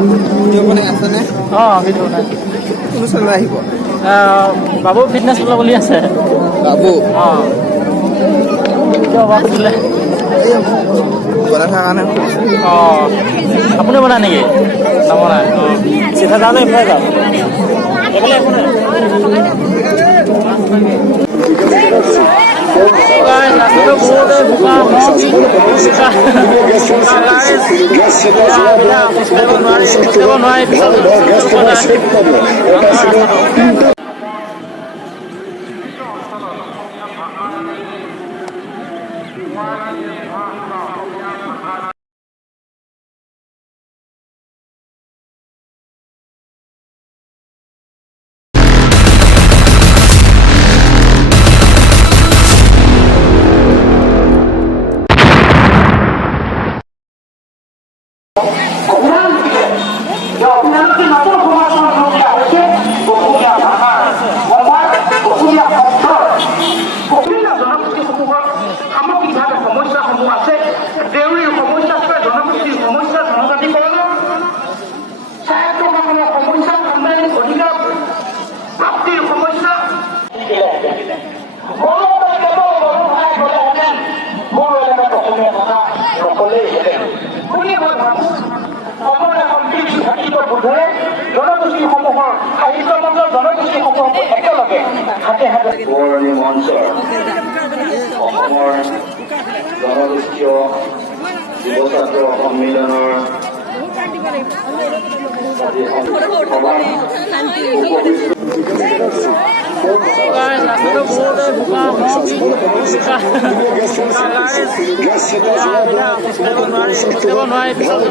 Video' বনাই আছেনে? অঁ ভিডিঅ' বনাই কোনো চেনেল আহিব? বাবু ফিটনেছ ব্লগ বুলি আছে। বাবু অঁ কিয় বা সুধিলে? এই বনাই থকা কাৰণে অঁ আপুনি বনায় নেকি? নবনায়। অঁ চিধা যাওঁ নে এইফালে যাওঁ? এইফালে একো নাই। ৰাস্তাটো বহুতে বোকা খোজকাঢ়িব নোৱাৰি পিছত ৰাস্তাটো জনগোষ্ঠীসমূহৰ সাহিত্যমণ্ডল জনগোষ্ঠীসমূহ একেলগে হাতে হাতে পুৰণি মঞ্চৰ অসমৰ জনগোষ্ঠীয় যুৱ ছাত্ৰ সন্মিলনৰ ৰাস্তাটো বহুতে বোকা খোজকাঢ়িব নোৱাৰি পিছত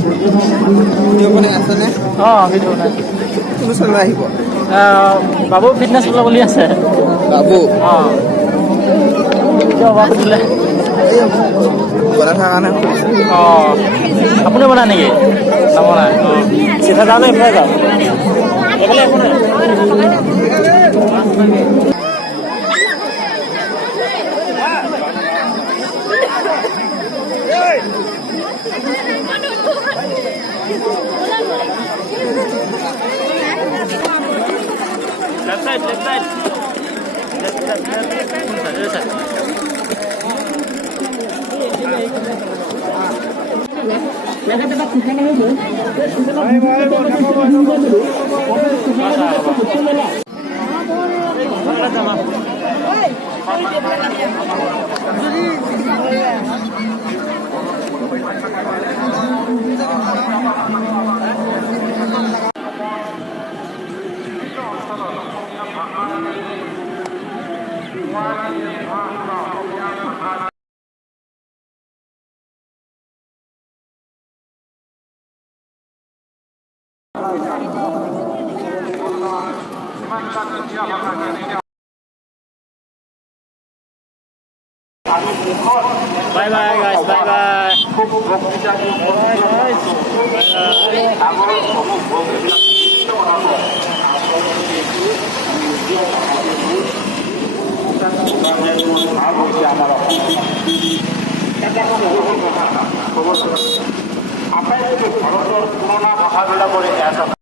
ভিডিঅ' বনাই আছেনে? অঁ ভিডিঅ' বনাই কোনো চেনেল আহিব? বাবু ফিটনেছ ব্লগ বুলি আছে। বাবু অঁ কিয় বা সুধিলে? এই বনাই থকা কাৰণে অঁ আপুনি বনায় নেকি? নবনায়। অঁ চিধা যাওঁ নে এইফালে যাওঁ? এইফালে একো নাই। Left side. Left side. Bye bye guys, bye bye. Bye bye.